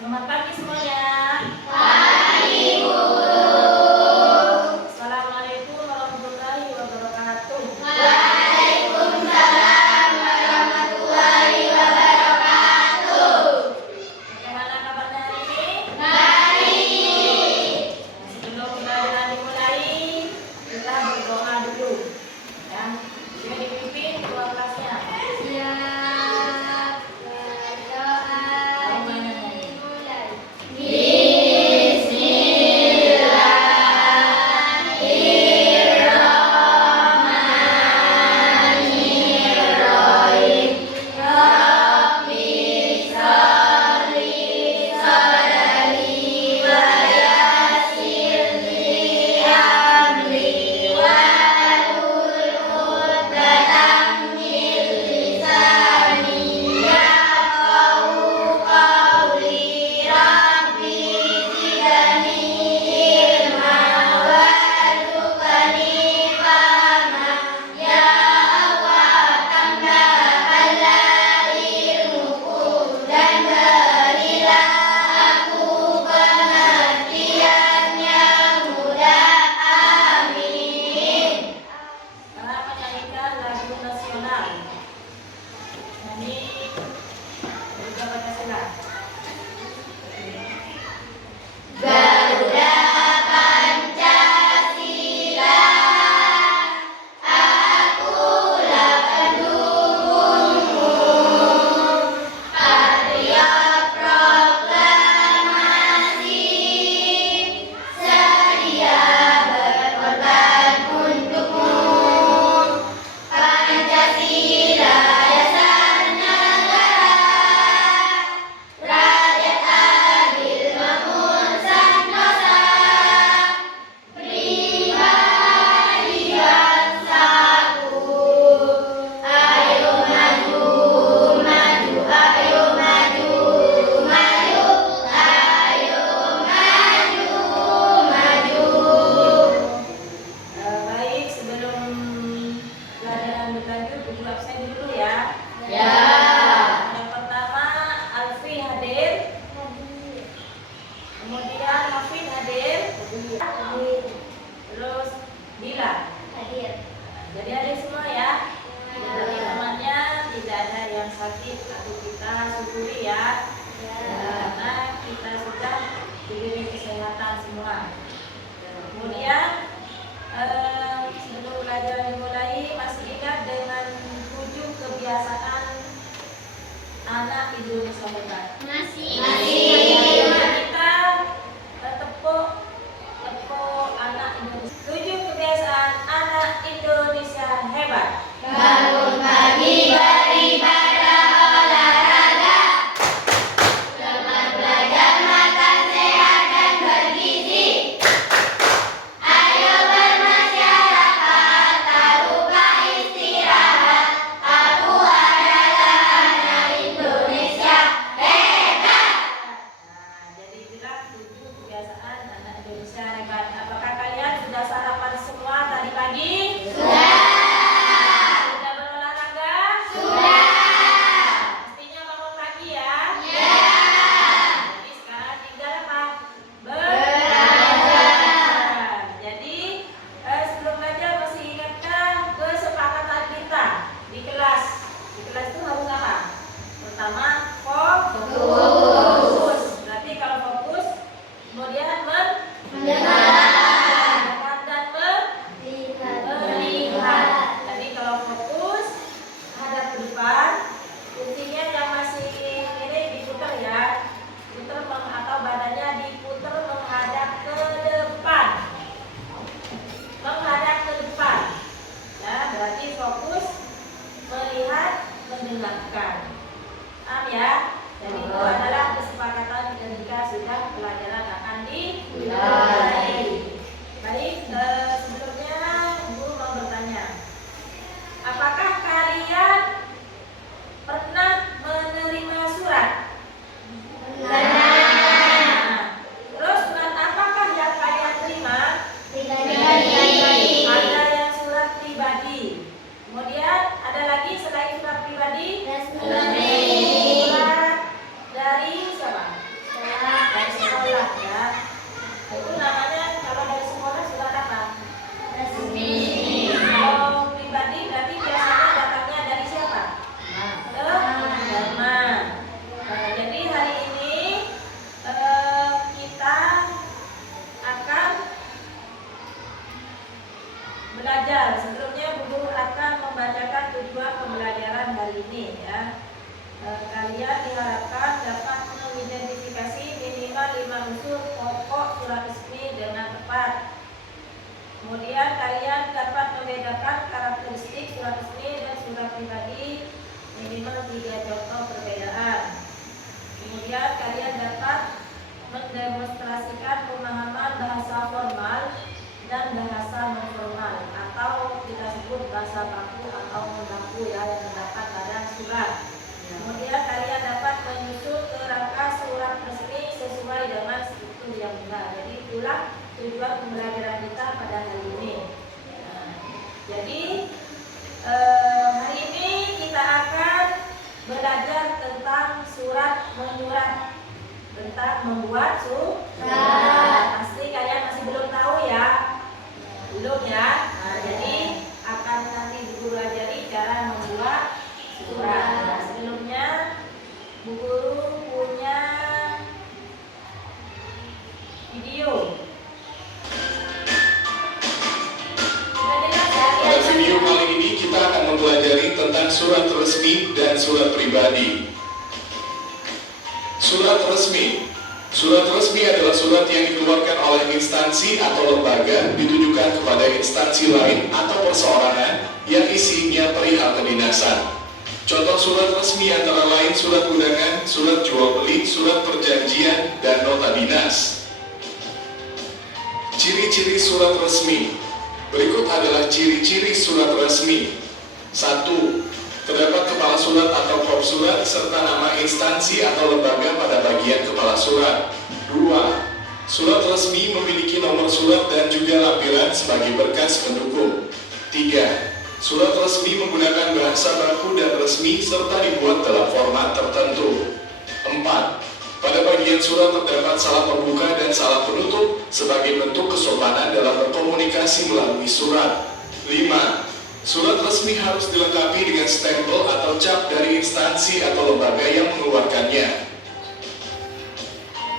Selamat pagi semuanya. Pagi Guru. Assalamualaikum warahmatullahi wabarakatuh. Waalaikumsalam warahmatullahi wabarakatuh. Bagaimana kabarnya hari ini? Baik. Sebelum pelajaran dimulai, kita berdoa dulu. Ya, juga dipimpin ketua kelasnya. Siap. Berdoa dimulai. Bismillahirrahmanirrahim. Rabbi sholli sadri wa yassirli amri wahlul 'uqdatam min lisani yafqahu qawli. Rabbi zidni ilman warzuqni fahma. Ya Allah, tambahkanlah ilmuku dan berilah aku pengertian yang mudah. Amin. Sekarang menyanyikan lagu nasional. Nyanyi juga Pancasila. Garuda Pancasila, akulah pendukungmu. Patriot proklamasi, sedia berkorban untukmu. Pancasila dasar negara, rakyat adil makmur sentosa. Pribadi bangsaku, ayo maju, maju, ayo maju, maju, ayo maju, maju. Baik, sebelum pelajaran berlanjut, ibu absen dulu ya. Ya. Yang pertama Alfi hadir, kemudian Hafid hadir, terus Dila. Hadir. Jadi hadir semua ya. Dari temannya tidak ada yang sakit, atau kita syukuri ya. Karena kita sudah diberi kesehatan semua. Kemudian sebelum pelajaran dimulai, masih ingat dengan 7 kebiasaan anak Indonesia hebat. Masih. Kita tepuk anak Indonesia. 7 kebiasaan anak Indonesia hebat. Bangun pagi beribadah olahraga, semangat belajar makan sehat dan bergizi. Ayo bermasyarakat, tak lupa istirahat. Aku adalah anak Indonesia hebat. Itu namanya kalau dari sekolah surat apa? Resmi. Kalau pribadi berarti biasanya datangnya dari siapa? Teman. Jadi hari ini kita akan belajar. Sebelumnya Bu Guru akan membacakan tujuan pembelajaran hari ini ya. Kalian diharapkan dapat mengidentifikasi minimal 5 unsur pokok surat resmi dengan tepat. Kemudian kalian dapat membedakan karakteristik surat resmi dan surat pribadi, minimal 3 contoh perbedaan. Kemudian kalian dapat mendemonstrasikan pemahaman bahasa formal dan bahasa non formal, atau kita sebut bahasa baku atau non baku ya, yang terdapat pada surat. Kemudian kalian dapat menyusun kerangka surat resmi sesuai dengan struktur yang benar. Jadi itulah tujuan pembelajaran kita pada hari ini. Jadi hari ini kita akan belajar tentang surat menyurat, tentang membuat surat. Pasti kalian masih belum tahu ya, belum ya. Jadi akan nanti Bu Guru ajari cara membuat surat. Sebelumnya Bu Guru punya video. Pada video kali ini kita akan mempelajari tentang surat resmi dan surat pribadi. Surat resmi. Surat resmi adalah surat yang dikeluarkan oleh instansi atau lembaga ditujukan kepada instansi lain atau perseorangan yang isinya perihal kedinasan. Contoh surat resmi antara lain surat undangan, surat jual beli, surat perjanjian, dan nota dinas. Ciri-ciri surat resmi. Berikut adalah ciri-ciri surat resmi. 1. Terdapat kepala surat atau kop surat serta nama instansi atau lembaga pada bagian kepala surat. 2. Surat resmi memiliki nomor surat dan juga lampiran sebagai berkas pendukung. 3. Surat resmi menggunakan bahasa baku dan resmi serta dibuat dalam format tertentu. 4. Pada bagian surat terdapat salam pembuka dan salam penutup sebagai bentuk kesopanan dalam berkomunikasi melalui surat. 5. Surat resmi harus dilengkapi dengan stempel atau cap dari instansi atau lembaga yang mengeluarkannya.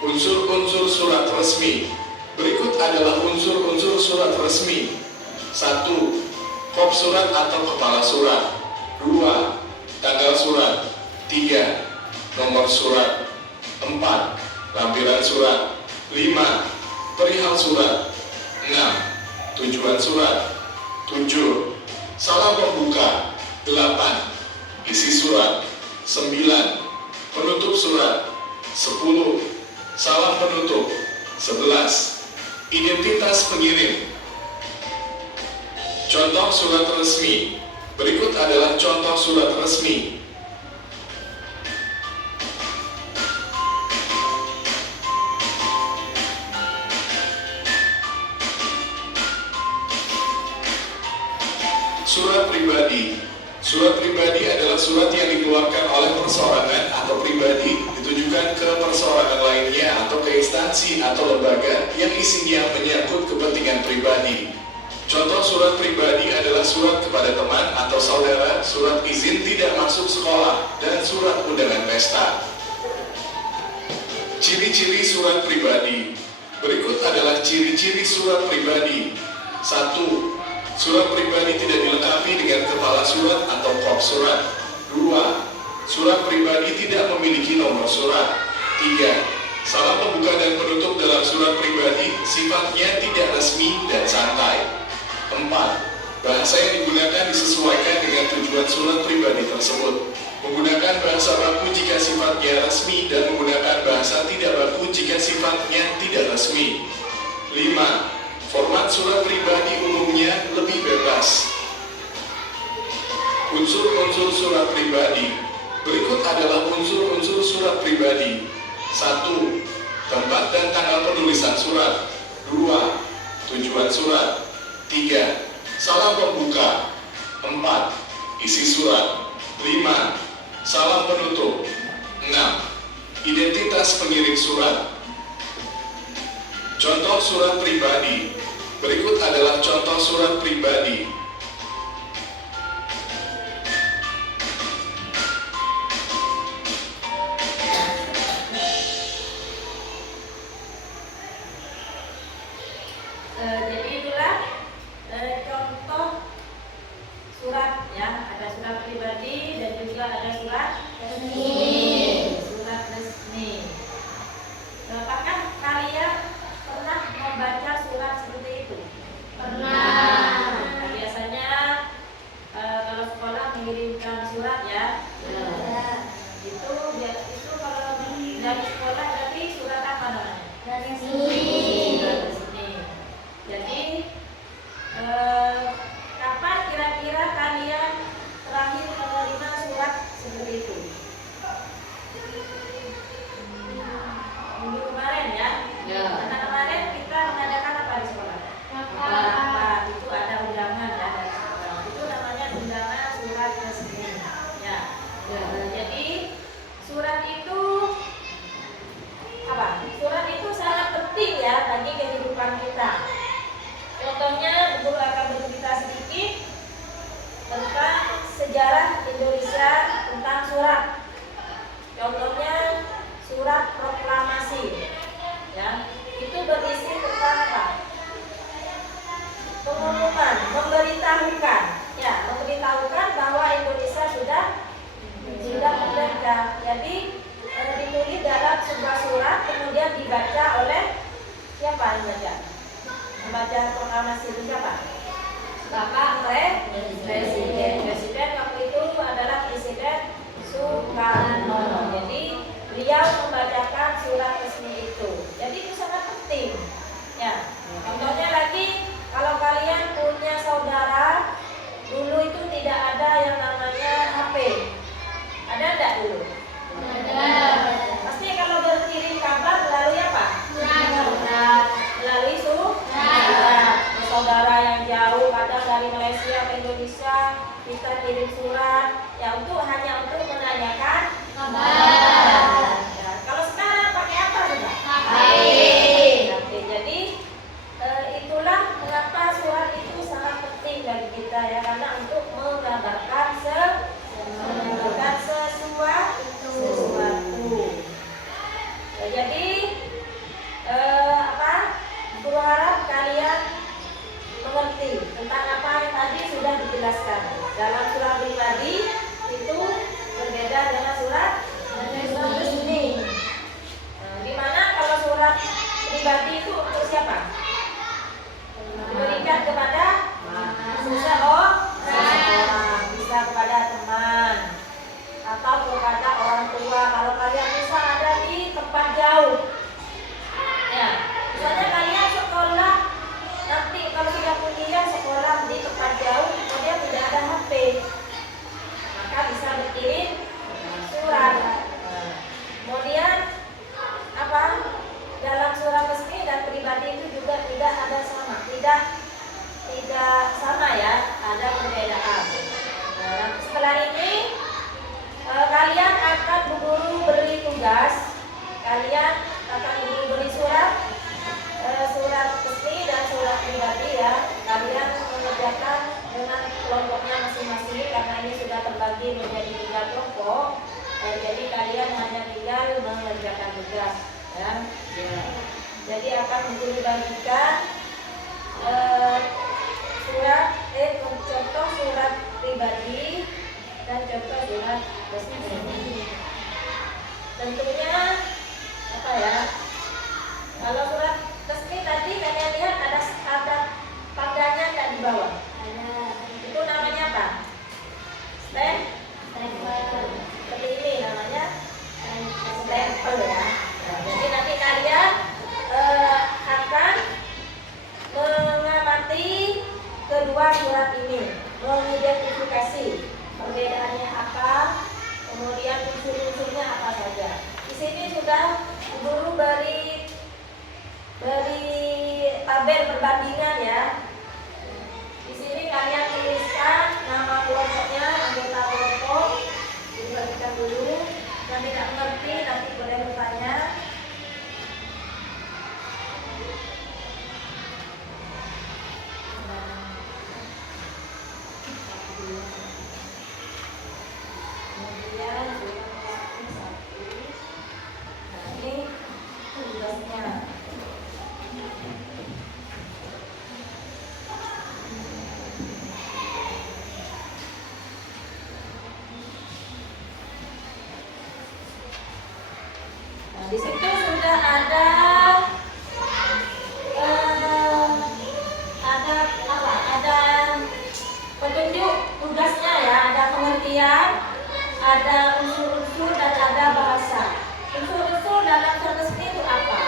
Unsur-unsur surat resmi. Berikut adalah unsur-unsur surat resmi. 1. Kop surat atau kepala surat. 2. Tanggal surat. 3. Nomor surat. 4. Lampiran surat. 5. Perihal surat. 6. Tujuan surat. 7. Salam pembuka. 8. Isi surat. 9. Penutup surat. 10. Salam penutup. 11. Identitas pengirim. Contoh surat resmi. Berikut adalah contoh surat resmi. Surat pribadi. Surat pribadi adalah surat yang dikeluarkan oleh perseorangan atau pribadi ditujukan ke perseorangan lainnya atau ke instansi atau lembaga yang isinya menyangkut kepentingan pribadi. Contoh surat pribadi adalah surat kepada teman atau saudara, surat izin tidak masuk sekolah, dan surat undangan pesta. Ciri-ciri surat pribadi. Berikut adalah ciri-ciri surat pribadi. 1. Surat pribadi tidak dilengkapi dengan kepala surat atau kop surat. 2. Surat pribadi tidak memiliki nomor surat. 3. Salam pembuka dan penutup dalam surat pribadi sifatnya tidak resmi dan santai. 4. Bahasa yang digunakan disesuaikan dengan tujuan surat pribadi tersebut. Menggunakan bahasa baku jika sifatnya resmi dan menggunakan bahasa tidak baku jika sifatnya tidak resmi. 5. Format surat pribadi umumnya lebih bebas. Unsur-unsur surat pribadi. Berikut adalah unsur-unsur surat pribadi. 1. Tempat dan tanggal penulisan surat. 2. Tujuan surat. 3. Salam pembuka. 4. Isi surat. 5. Salam penutup. 6. Identitas pengirim surat. Contoh surat pribadi. Berikut adalah contoh surat pribadi. Jadi itulah contoh surat ya, ada surat pribadi dan juga ada surat resmi. Surat resmi. Apakah kalian pernah membaca surat seperti itu? Pernah. Nah, biasanya kalau sekolah mengirimkan surat ya. Itu kalau dari sekolah berarti surat apa namanya? Surat resmi. Jadi kapan kira-kira kalian terakhir menerima surat seperti itu? Minggu kemarin ya? Karena kemarin kita mengadakan apa di sekolah? Rapat. Itu ada undangan ya dari sekolah. Itu namanya undangan surat resmi. Ya. Jadi surat itu apa? Surat itu sangat penting ya bagi kehidupan kita. Contohnya, Guru akan bercerita sedikit tentang sejarah Indonesia tentang surat. Contohnya surat proklamasi, ya, itu berisi tentang apa? Pengumuman, memberitahukan, ya, memberitahukan bahwa Indonesia sudah merdeka. Jadi ditulis dalam sebuah surat, kemudian dibaca oleh siapa yang baca? Membaca proklamasi itu siapa? Bapak Presiden. Presiden waktu itu adalah Presiden Soekarno. Jadi beliau membacakan surat resmi itu. Jadi itu sangat penting. Ya. Contohnya lagi, kalau kalian punya saudara, dulu itu tidak ada yang namanya HP. Ada enggak dulu? Ada. Pasti kalau berkirim kabar melalui apa? Surat. Melalui surat. Saudara yang jauh, kadang dari Malaysia ke Indonesia, kita kirim surat, ya hanya untuk menanyakan kabar. Ya, kalau sekarang pakai apa sudah? HP. Oke, jadi itulah mengapa surat itu sangat penting bagi kita ya, karena untuk mengabarkan sesuatu. Jadi Guru harap kalian mengerti tentang apa yang tadi sudah dijelaskan. Dalam surat pribadi itu berbeda dengan surat resmi. Dimana kalau surat pribadi itu untuk siapa? Diberikan kepada seseorang, bisa kepada teman atau kepada orang tua. Kalau kalian bisa ada di tempat jauh, ya, misalnya kalian sekolah nanti kalau sudah kuliah sekolah di tempat jauh, kemudian tidak ada HP, maka bisa berkirim surat. Kemudian apa? Dalam surat resmi dan pribadi itu juga tidak ada sama, tidak sama ya, ada perbedaan. Setelah ini kalian akan guru beri tugas, kalian akan guru beri surat resmi dan surat pribadi ya. Kalian mengerjakan dengan kelompoknya masing-masing karena ini sudah terbagi menjadi 3 kelompok. Jadi kalian hanya tinggal mengerjakan tugas ya. Jadi akan guru bagikan contoh surat pribadi dan contoh surat resmi. Tentunya apa ya? Kalau surat resmi tadi kalian lihat ada tandanya nggak di bawah? Ada. Itu namanya apa? Stempel. Seperti ini namanya stempel ya. Jadi nanti kalian akan mengamati kedua surat ini, mengidentifikasi perbedaannya apa, kemudian unsur-unsurnya apa saja. Di sini sudah guru beri tabel perbandingan ya. Di sini kalian tuliskan nama kelompoknya, anggota kelompok, dibagikan dulu. Yang tidak mengerti nanti boleh bertanya. di situ sudah ada apa? Ada petunjuk tugasnya ya, ada pengertian, ada unsur-unsur dan ada bahasa. Unsur-unsur dalam surat resmi itu apa?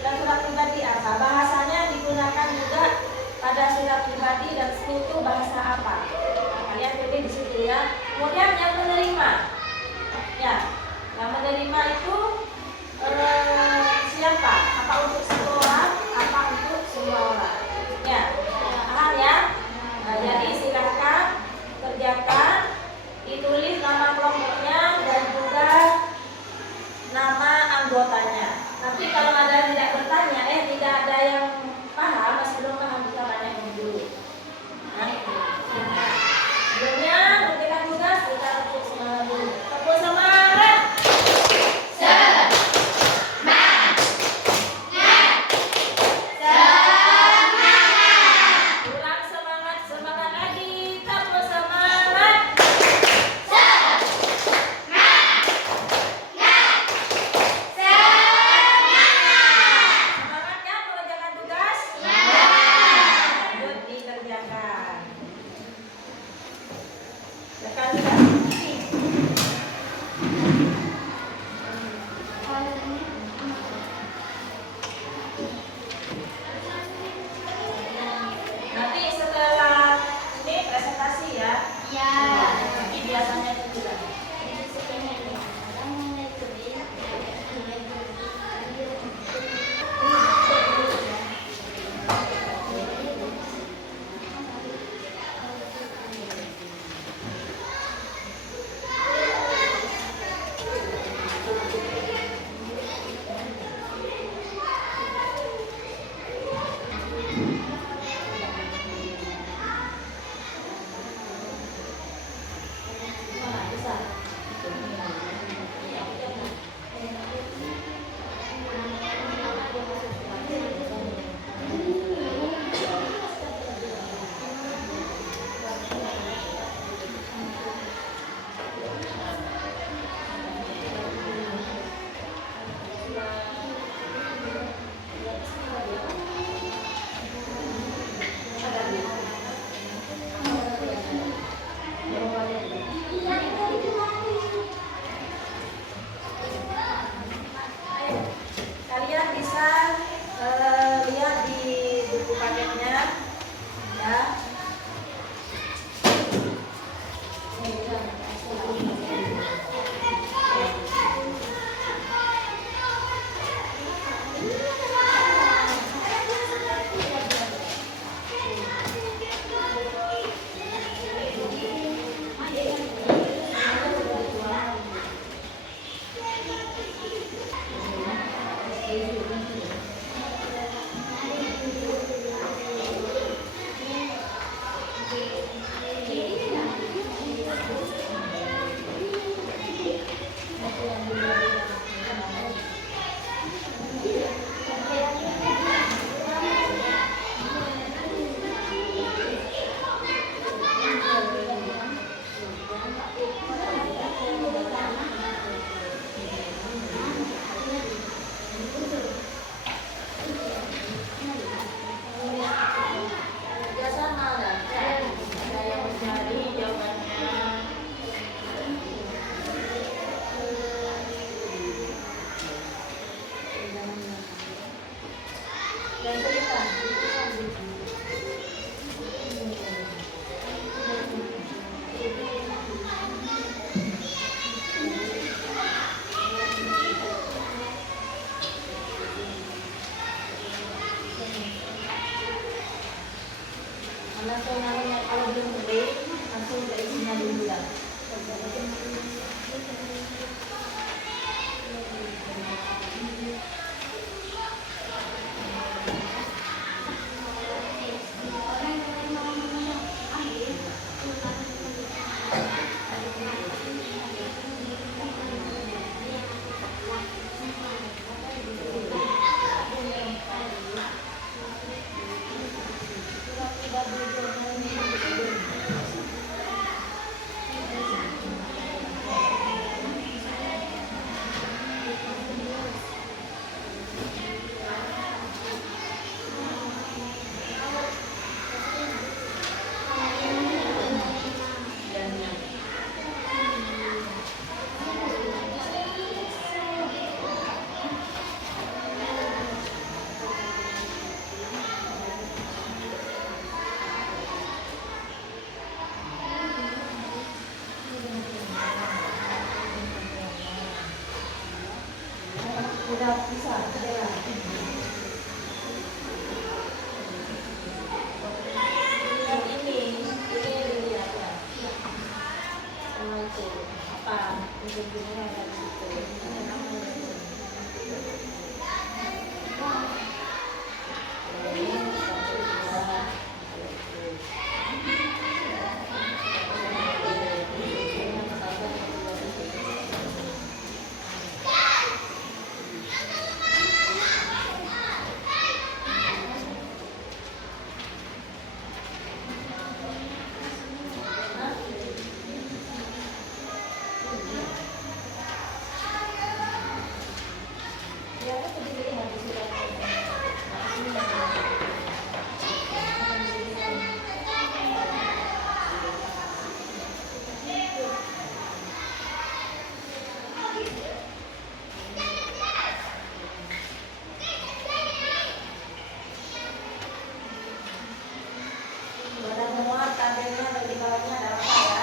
Dan surat pribadi apa? Bahasanya digunakan juga pada surat pribadi dan sekutu bahasa apa? Kalian pilih di situ ya. Kemudian yang menerima, ya, yang menerima itu siapa? Apa untuk satu orang? Apa untuk semua orang? Ya, paham ya? Nah, jadi silakan kerjakan, ditulis nama kelompoknya dan juga nama anggotanya. Tapi kalau ada yang tidak bertanya, tidak ada yang paham, masih belum paham, bisa tanya dulu. Nah, sebelumnya mengerjakan tugas kita tepuk semangat dulu. Tepuk semangat. Ulang semangat, semangat lagi. Tepuk semangat. Semangat ya mengerjakan tugas? Lanjut dikerjakan. Sekali lagi. Nanti setelah ini presentasi ya. Ya. Tapi biasanya itu juga. Kalian bisa lihat di buku paketnya ya. Biasa ada yang mencari jawabannya. Dan cerita. Langsung kalau belum beli, langsung ke isinya dulu ya. ini apa? Sama itu apa? Ujung-ujungnya ada di situ. Ini namanya. Ada muat, tabelnya ada di bawahnya ada apa ya?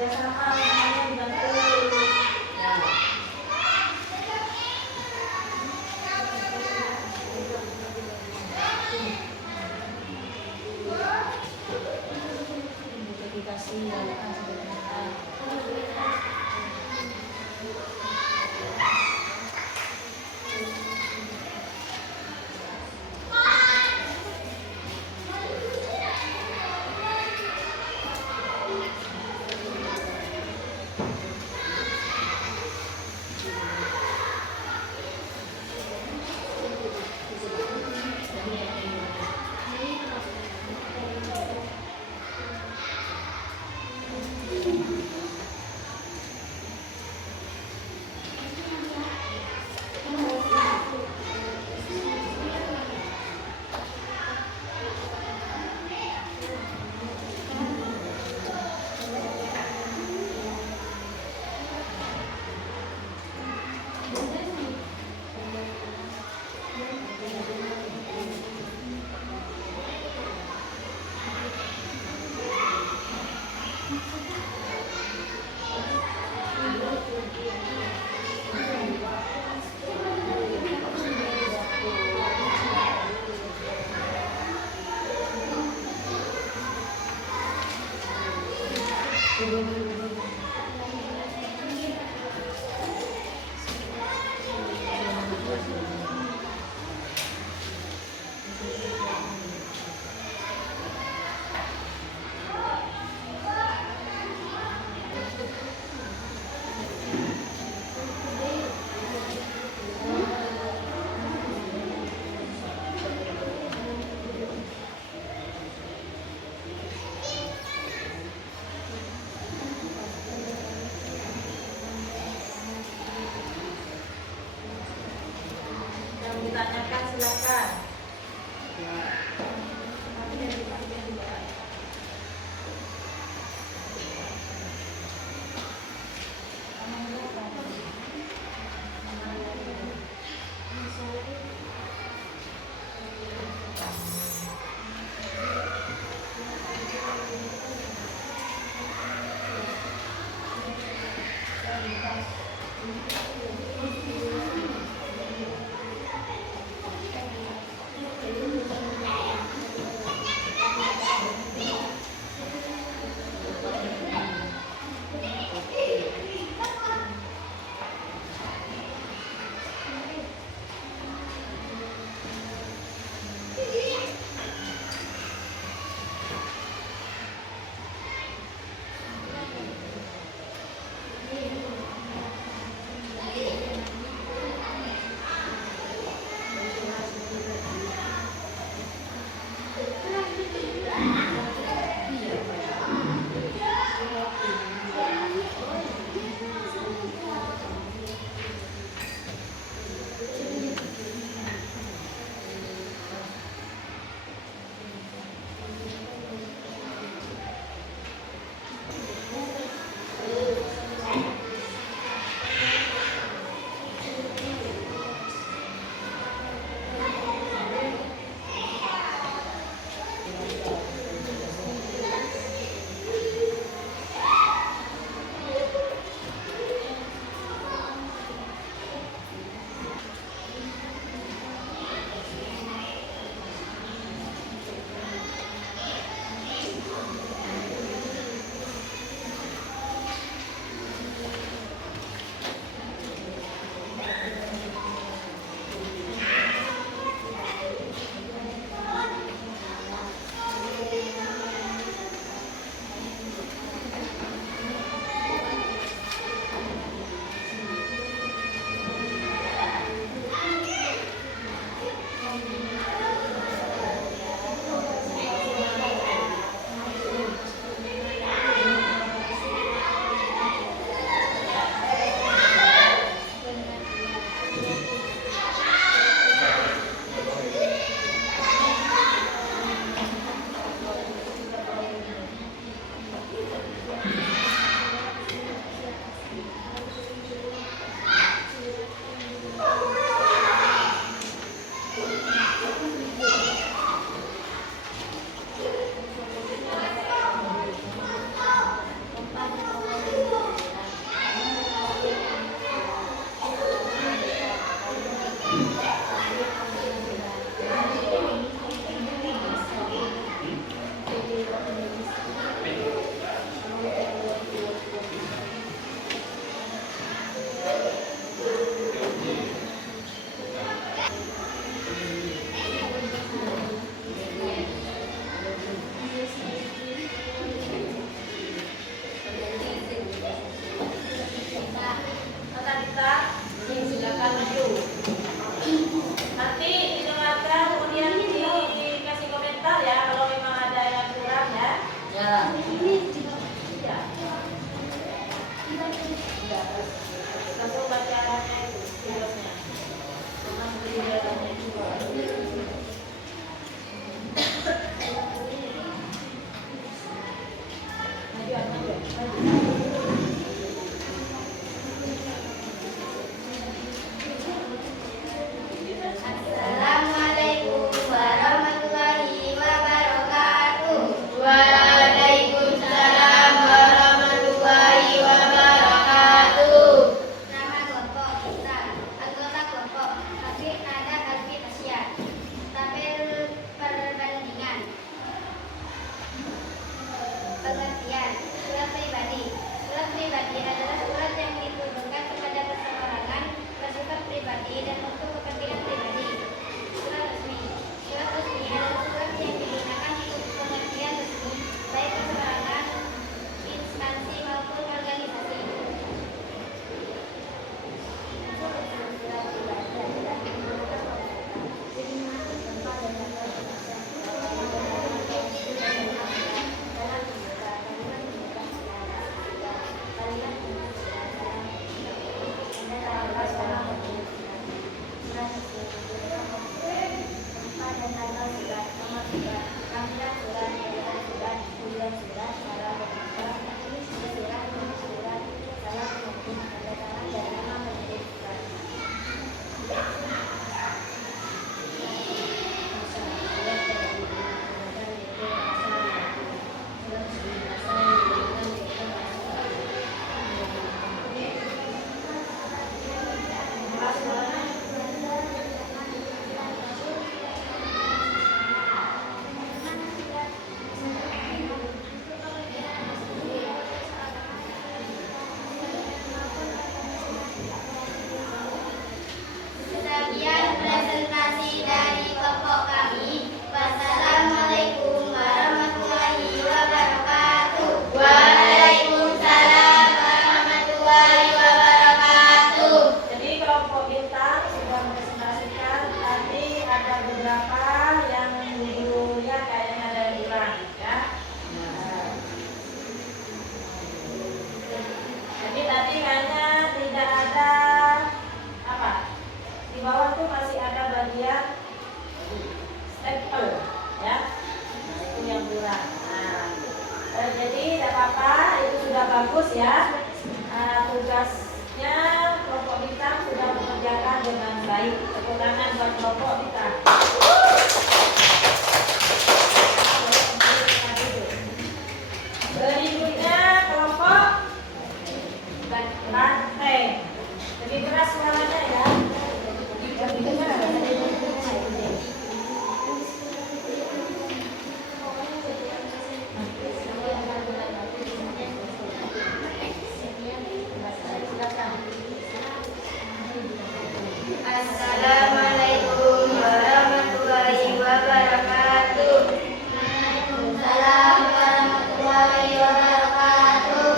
Ya sama, namanya dibantu. Dikasih ya kan sebenarnya. Yang ditanyakan silakan. baik. Tepuk tangan buat kelompok kita. Berikutnya kelompok banteng. Lebih keras suaranya ya. Lebih keras. Assalamualaikum warahmatullahi wabarakatuh. Waalaikumsalam warahmatullahi wabarakatuh.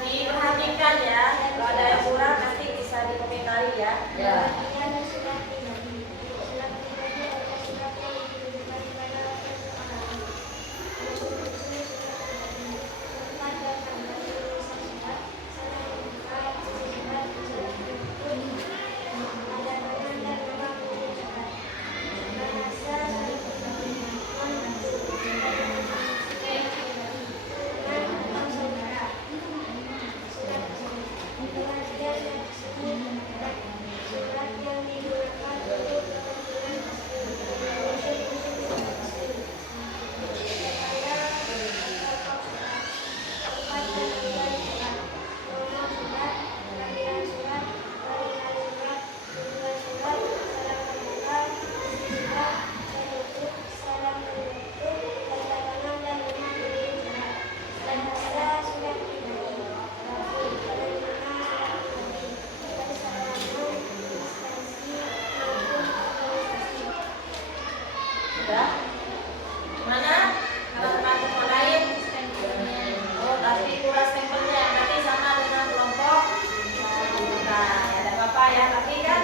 Diperhatikan ya, kalau ada yang kurang nanti bisa dikomentari ya. Sudah? Mana? Kalau teman-teman lain? Oh, tapi kurang stempelnya. Nanti sama dengan kelompok. Nah, ada apa-apa ya. Tapi kan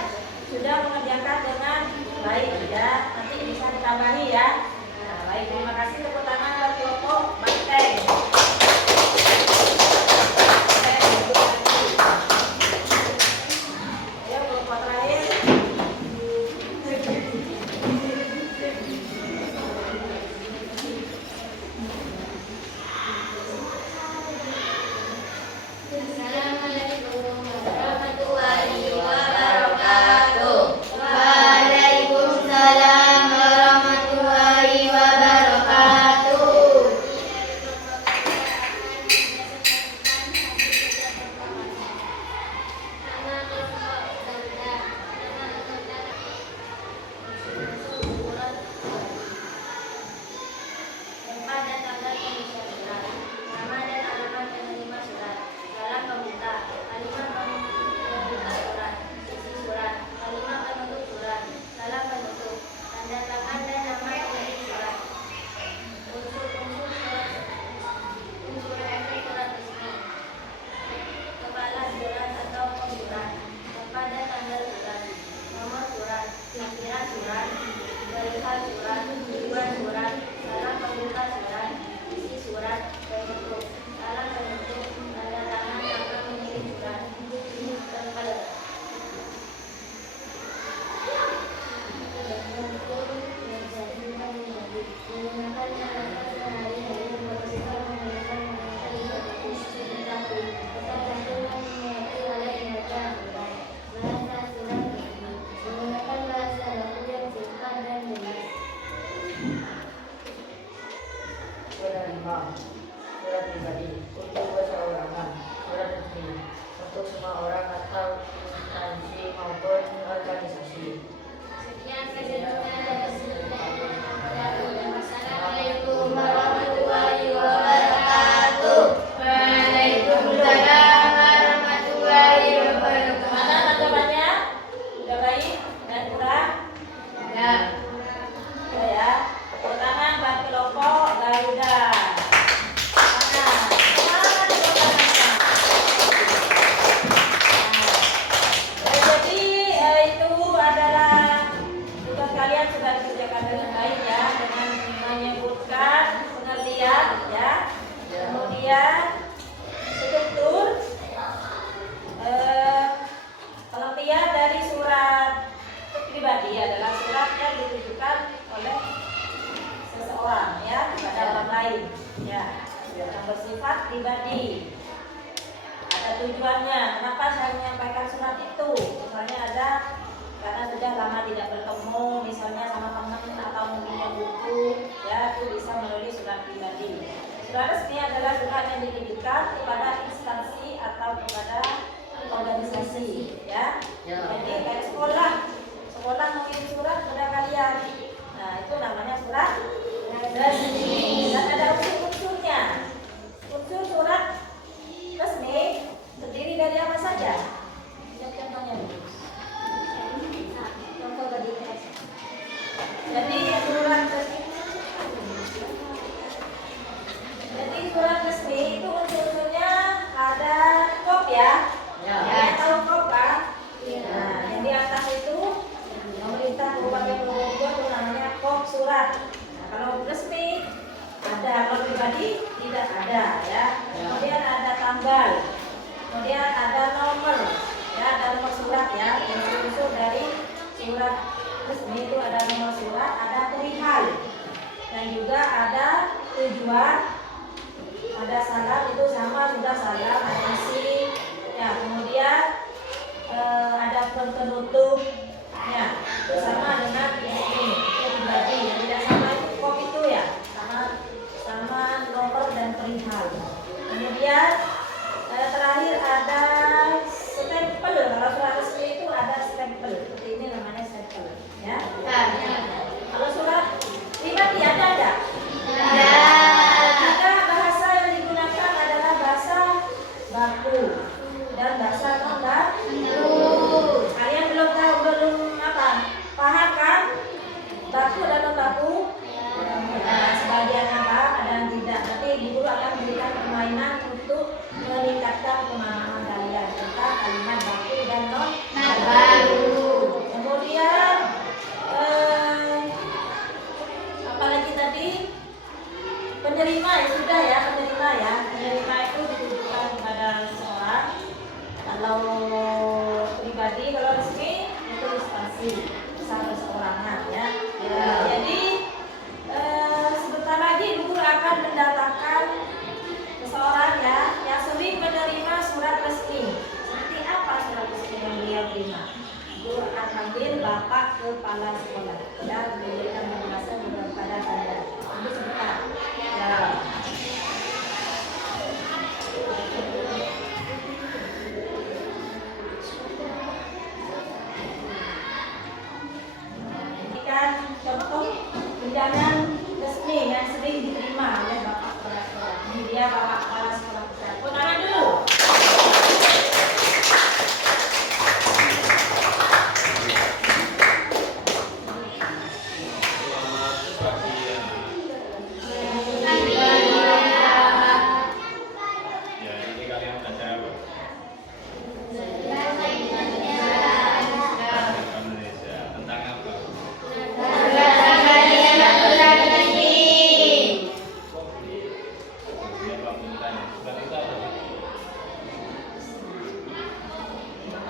sudah mengerjakan dengan baik ya. Nanti bisa ditambahi ya. Nah, baik. Terima kasih. Tepuk tangan buat kelompok banteng. Ayo kelompok terakhir. Assalamualaikum warahmatullahi wabarakatuh. Waalaikumsalam warahmatullahi wabarakatuh. Tempat dan tanggal pengisian surat. Nama dan alamat penerima surat. Salam pembuka. Kalimat pembuka surat. Isi surat. Kalimat penutup surat. Salam penutup. Tanda tangan dan nama penerima surat. Unsur-unsur surat. Unsur efek surat resmi. Kepala surat atau pengsurat. Tempat dan tanggal surat. Nomor surat. Pimpinan surat. Perihal surat. Tujuan surat. Salam pembuka surat. Isi surat. Penutup. Salam penutup. Tanda tangan tanggal mengirim surat. Tempel. Menggunakan cara sehari-hari membersihkan menggunakan menggunakan bahasa baku yang singkat dan jelas. Surat 5. Surat pribadi untuk perseorangan. Surat resmi untuk semua orang atau instansi maupun organisasi. Sekian keseluruhan Assalamualaikum warahmatullahi wabarakatuh. Waalaikumsalam warahmatullahi wabarakatuh. Mana tanggapannya? Udah baik? Dan kurang? Ya. Ya. Pertama buat kelompok Garuda. Mana? Mana tepuk tangannya? Nah, jadi itu adalah tugas kalian sudah dikerjakan dengan baik ya, dengan menyebutkan pengertian ya, kemudian struktur, pengertian dari surat pribadi adalah surat yang ditujukan oleh seseorang ya kepada orang lain ya, yang bersifat pribadi. tujuannya. Kenapa saya menyampaikan surat itu? Misalnya ada karena sudah lama tidak bertemu, misalnya sama teman atau mungkin yang buku, ya itu bisa menulis surat pribadi. Surat resmi adalah surat yang ditujukan kepada instansi atau kepada organisasi, ya. Jadi kayak sekolah mengirim surat kepada kalian. Nah itu namanya surat resmi. Dan ada unsur-unsurnya. Unsur surat resmi terdiri dari apa saja? Lihat contohnya. Contoh tadi. Jadi surat resmi itu unsur-unsurnya ada kop ya. Ya, tahu kop kan? Nah, yang di atas itu pemerintah Kabupaten Probolinggo itu namanya kop surat. Nah, kalau resmi ada, kalau pribadi tidak ada ya. Kemudian ada tanggal, kemudian ada nomor, ya ada nomor surat ya. Unsur-unsur dari surat resmi itu ada nomor surat, ada perihal, dan juga ada tujuan, ada salam itu sama sudah salam, ada isi, ya kemudian ada penutup, ya itu sama dengan ini pribadi, yang tidak sama itu kop itu ya, sama nomor dan perihal. Kemudian terakhir ada stempel. Kalau surat resmi itu ada stempel, seperti ini namanya stempel, ya. Kalau surat pribadi ada enggak? Ada. Bahasa yang digunakan adalah bahasa baku dan bahasa non-baku. Kalian belum paham kan? Baku dan non-baku? Sebagian apa, ada yang tidak. Nanti guru akan memberikan permainan untuk meningkatkan pemahaman kalian tentang kalimat baku dan non-baku. Kemudian apalagi tadi penerima ya sudah ya, penerima itu ditujukan kepada seseorang. Kalau pribadi, kalau resmi itu instansi besar seorangan ya. Jadi sebentar lagi guru akan mendatangkan seseorang ya yang sering menerima surat resmi. Seperti apa surat resmi yang beliau terima? Guru akan panggil Bapak Kepala Sekolah dan memberikan penjelasan kepada kalian. Tunggu sebentar. Ya. Ini kan contoh undangan resmi yang sering diterima oleh Bapak Kepala Sekolah. Ini dia Bapak Kepala Sekolah. Tepuk tangan dulu.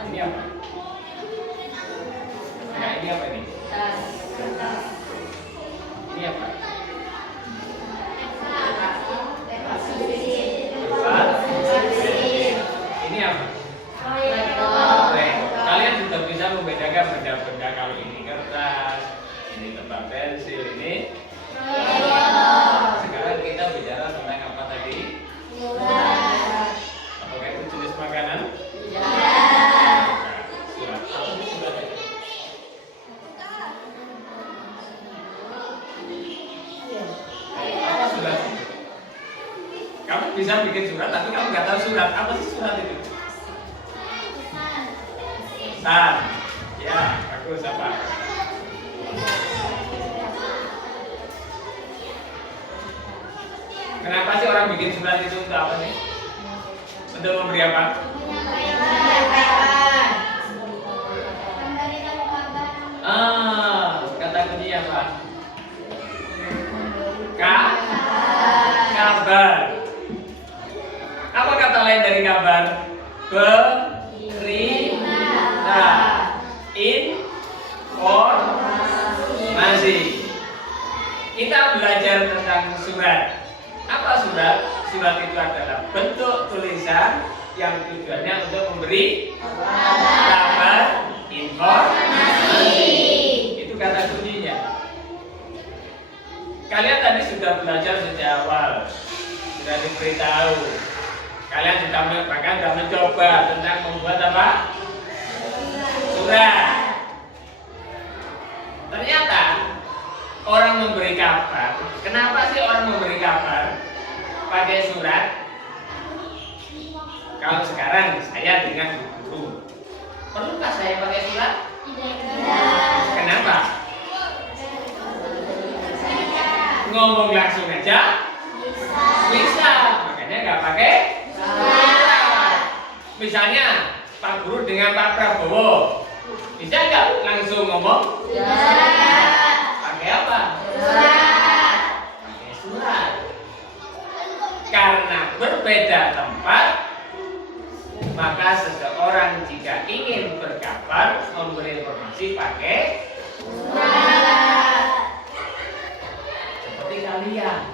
Ini apa? Nah, ini apa ini? Ini apa? Ini apa? Kalian sudah bisa membedakan benda-benda kalau ini kertas, ini tempat pensil, ini. Sekarang kita bicara tentang apa tadi? Apakah itu jenis makanan? Kamu bisa bikin surat, tapi kamu nggak tahu surat. Apa sih surat itu? Pesan. Ya, bagus apa? Kenapa sih orang bikin surat itu untuk apa nih? Untuk memberi apa? Kata kunci apa? Kabar. Apa kata lain dari kabar? Berita. Informasi. Kita belajar tentang surat. Apa surat? Surat itu adalah bentuk tulisan yang tujuannya untuk memberi kabar, informasi. Itu kata kuncinya. Kalian tadi sudah belajar sejak awal, sudah diberitahu. Kalian sudah bahkan sudah mencoba tentang membuat apa? Surat. Ternyata orang memberi kabar. Kenapa sih orang memberi kabar pakai surat? Kalau sekarang saya dengan guru, perlukah saya pakai surat? Tidak. Kenapa? Ngomong langsung aja bisa, makanya nggak pakai surat. Misalnya Pak Guru dengan Pak Prabowo, bisa nggak langsung ngomong? Pakai apa? Pakai surat. Karena berbeda tempat, maka seseorang jika ingin berkabar, memberi informasi pakai Surat. seperti kalian.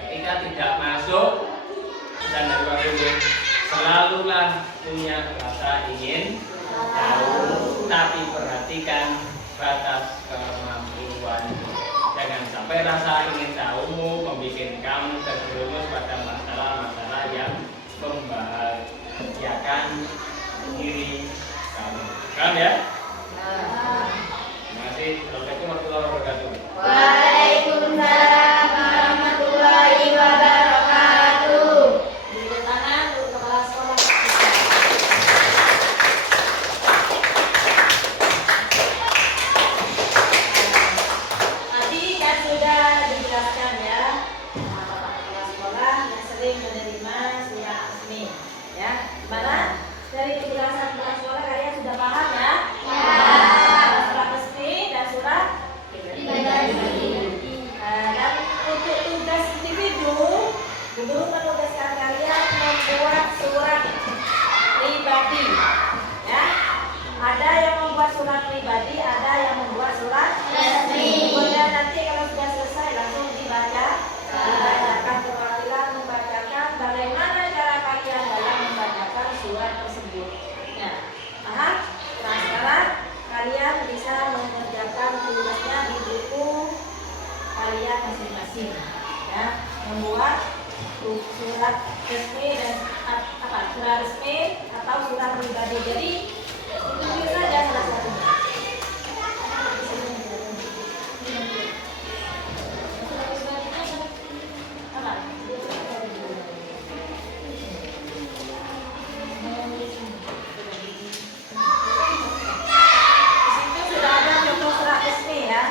Ketika tidak masuk dan dari waktu selalulah punya rasa ingin tahu, tapi perhatikan batas kemampuan. Jangan sampai rasa ingin tahumu membuat kamu terjerumus pada masalah-masalah yang membahayakan diri kamu. Paham ya? Terima kasih. Assalamualaikum warahmatullahi wabarakatuh. Waalaikumsalam warahmatullahi wabarakatuh. Tepuk tangan untuk kepala sekolah. Tadi kan sudah dijelaskan ya, Bapak kepala sekolah yang sering menerima surat resmi, ya. Gimana? Dari penjelasan kepala sekolah kalian sudah paham ya? Surat resmi dan surat pribadi. Dan untuk tugas individu, guru menugaskan kalian membuat surat pribadi, ya. Ada yang membuat surat pribadi, ada yang membuat surat resmi. Kemudian nanti kalau sudah selesai langsung dibacakan perwakilan membacakan bagaimana cara kalian dalam membacakan surat tersebut. Nah, paham? Nah, sekarang kalian bisa mengerjakan tugasnya di buku kalian masing-masing, ya, membuat surat resmi dan surat resmi atau surat pribadi. Jadi itu saja salah satunya. Apa? Di situ sudah ada contoh surat resmi ya.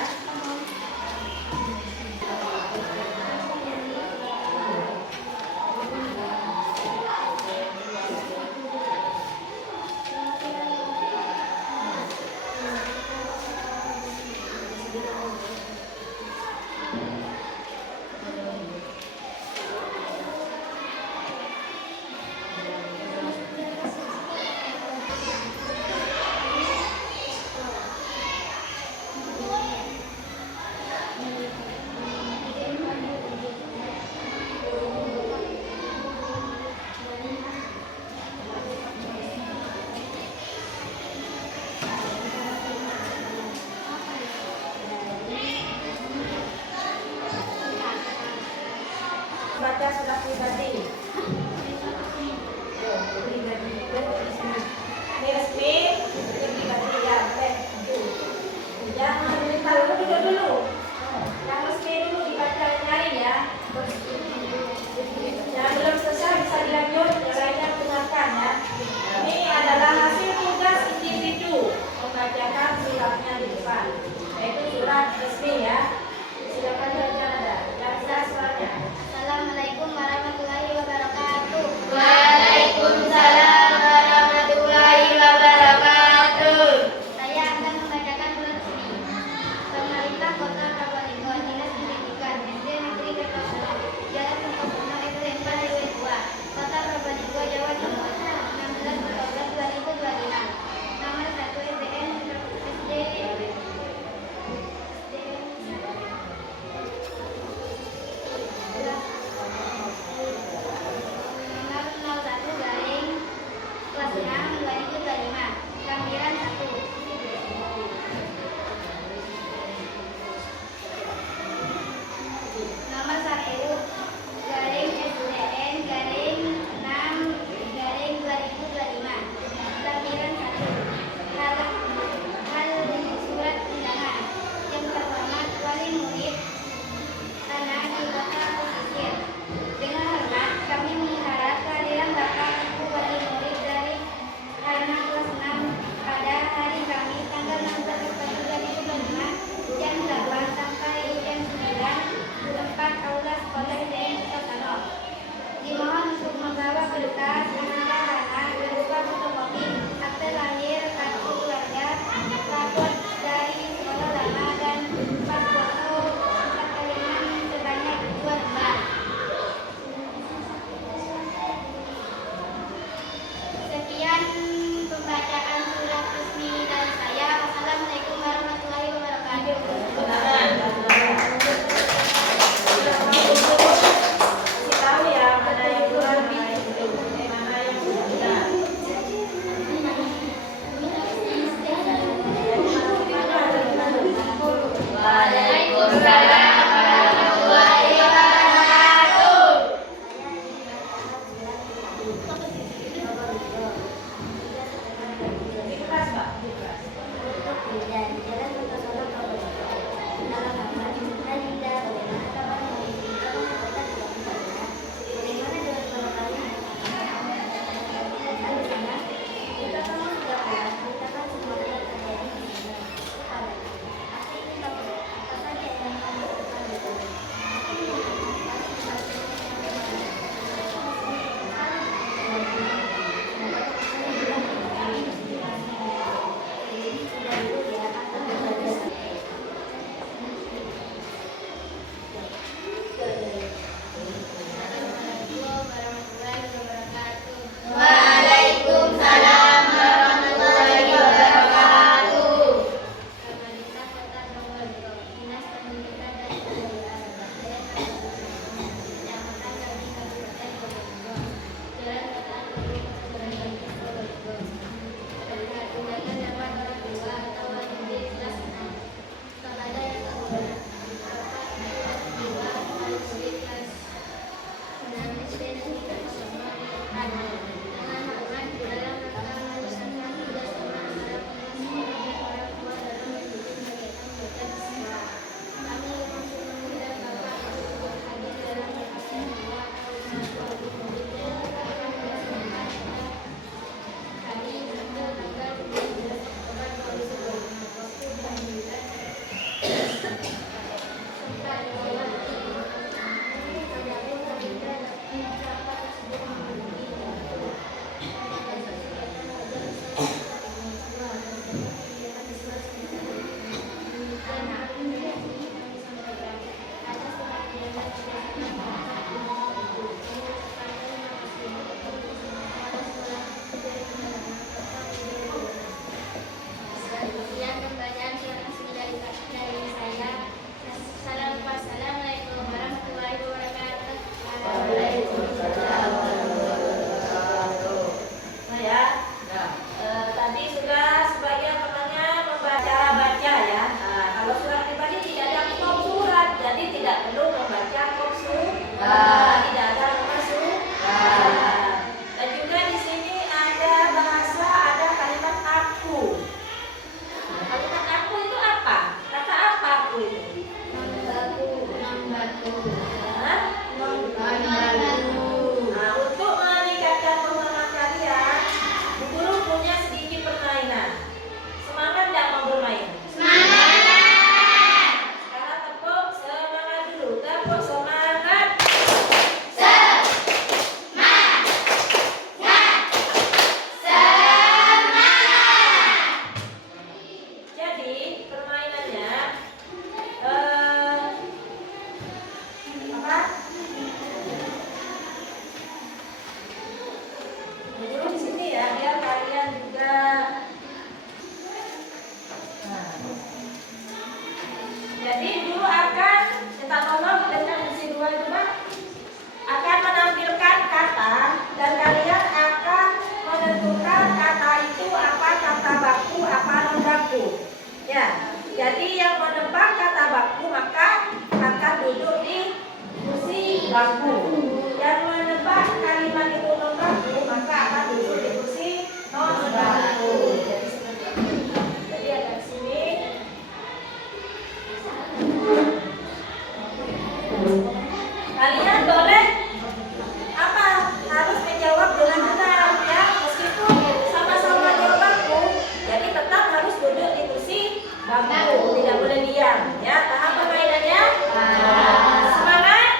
ya, biar kalian juga. Nah. Jadi guru akan minta tolong dengan kursi 2 itu Pak, akan menampilkan kata dan kalian akan menentukan kata itu apa kata baku, apa non baku. Ya, jadi yang menebak kata baku maka akan duduk di kursi baku. Yang menebak kalimat itu non baku maka akan duduk di kursi non baku. Jadi seperti itu. Jadi ada di sini. Kalian boleh apa? Harus menjawab dengan benar ya, meskipun sama-sama jawab baku, jadi tetap harus duduk di kursi baku, tidak boleh diam ya. Paham permainannya? Semangat?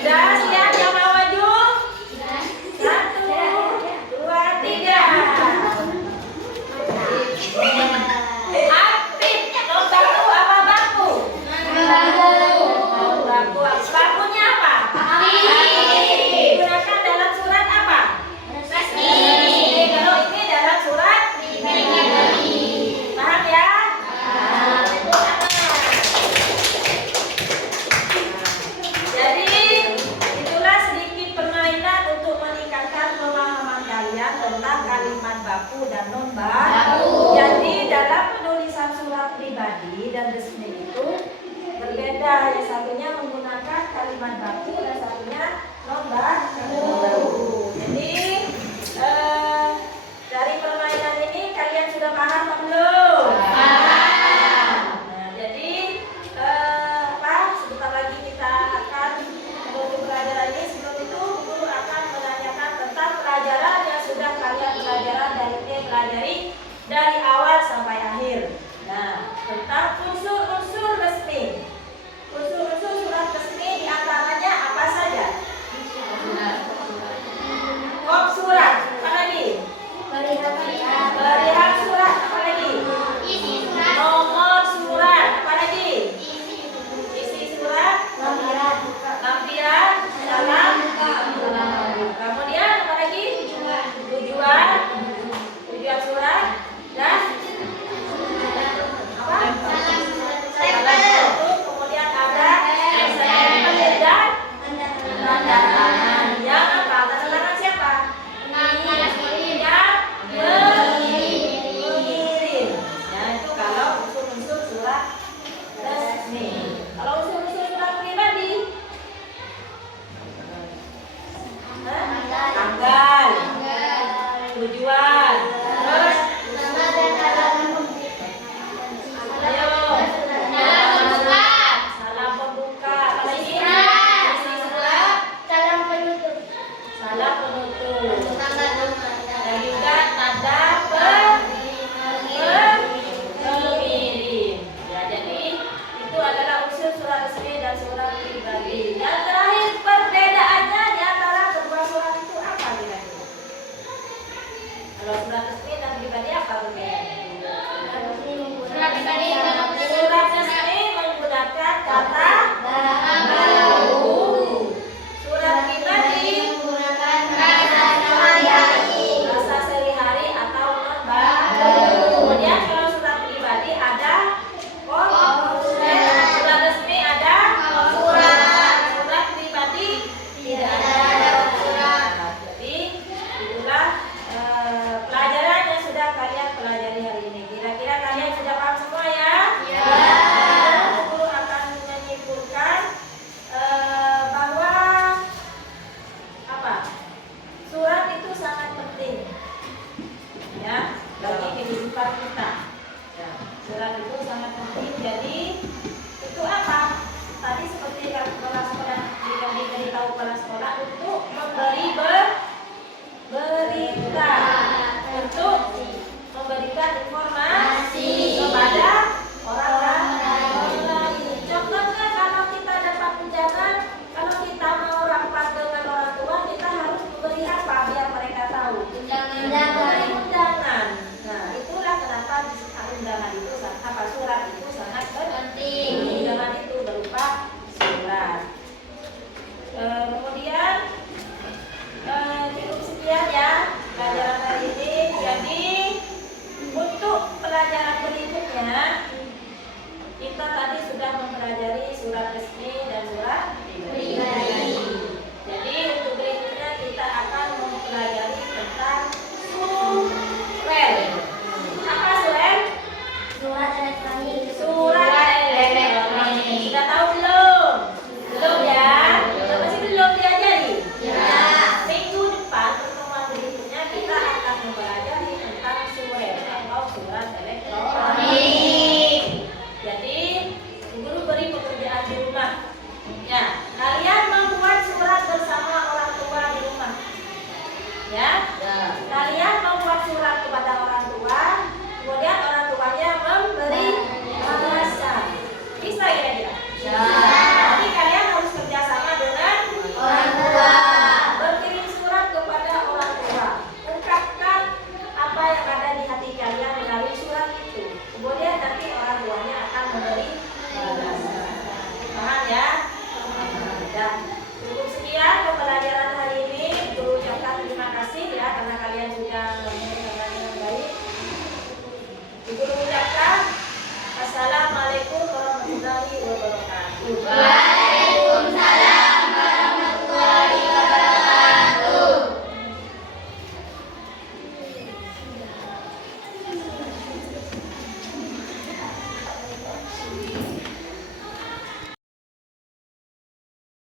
Sudah siap yang mau maju? 1, 2, 3. Aktif. Lomba itu apa baku? Baku. Bakunya apa? Digunakan dalam surat apa? Kalau ini dalam surat paham ya? Jadi itulah sedikit permainan untuk meningkatkan pemahaman kalian tentang kalimat baku dan non baku. Jadi dalam penulisan surat pribadi dan resmi itu berbeda. Yang satunya menggunakan kalimat baku dan satunya non baku. Jadi dari permainan ini kalian sudah paham atau belum? Nah, jadi sebentar lagi kita akan menutup pelajaran ini. Sebelum itu guru akan menanyakan tentang pelajaran yang sudah kalian pelajari dari awal sampai akhir. Nah, tentang unsur-unsur resmi. Unsur-unsur surat resmi diantaranya apa saja? Kop surat, apa lagi? Perihal surat, apa lagi? Nomor surat, apa lagi? Isi surat, lampiran, salam. Kemudian apa lagi? Tujuan surat dan apa? Salam. Kemudian ada stempel dan tanda tangan. Yang apa? Tanda tangan siapa? Mengirim. Ya, itu kalau unsur-unsur surat resmi. Kalau unsur-unsur surat pribadi, tanggal, tujuan, terus ayo, salam pembuka, apa lagi? Isi surat, salam penutup. Dan juga tanda pengirim. Ya, jadi itu adalah unsur surat resmi dan surat pribadi. Yang terakhir, perbedaannya di antara kedua surat itu apa kira-kira? Kalau surat resmi dan pribadi apa perbedaannya? Surat resmi menggunakan kata baku. Surat pribadi bahasa sehari-hari atau non baku. Kemudian kalau surat pribadi ada surat resmi ada surat pribadi tidak ada. Jadi itulah pelajaran yang sudah kalian pelajari hari ini. Kira-kira kalian sudah paham semua ya? Guru akan menyimpulkan bahwa apa? Surat itu sangat penting ya bagi kehidupan kita. Ya, surat itu sangat penting. Jadi itu apa? Tadi seperti kepala sekolah diberitahu kepala sekolah untuk memberi berita, untuk memberikan informasi kepada orang lain. Contohnya kalau kita dapat undangan, kalau kita mau rapat dengan orang tua, kita harus memberi apa biar mereka tahu? Memberi undangan. Nah, itulah kenapa undangan itu surat itu sangat penting. Undangan itu berupa surat. Kemudian cukup sekian ya pelajaran hari ini. Jadi untuk pelajaran berikutnya kita tadi sudah mempelajari surat resmi dan surat pribadi. Jadi untuk berikutnya kita akan mempelajari tentang surel. Apa surel? Surat elektronik. Surat elektronik. Sudah tahu belum? Belum ya? Masih belum diajari? Minggu depan pertemuan berikutnya kita akan mempelajari tentang surel atau surat elektronik. Jadi guru beri pekerjaan di rumah. Ya, kalian membuat surat bersama orang tua di rumah. Ya, kalian membuat surat kepada orang tua. warahmatullahi wabarakatuh. Waalaikumsalam.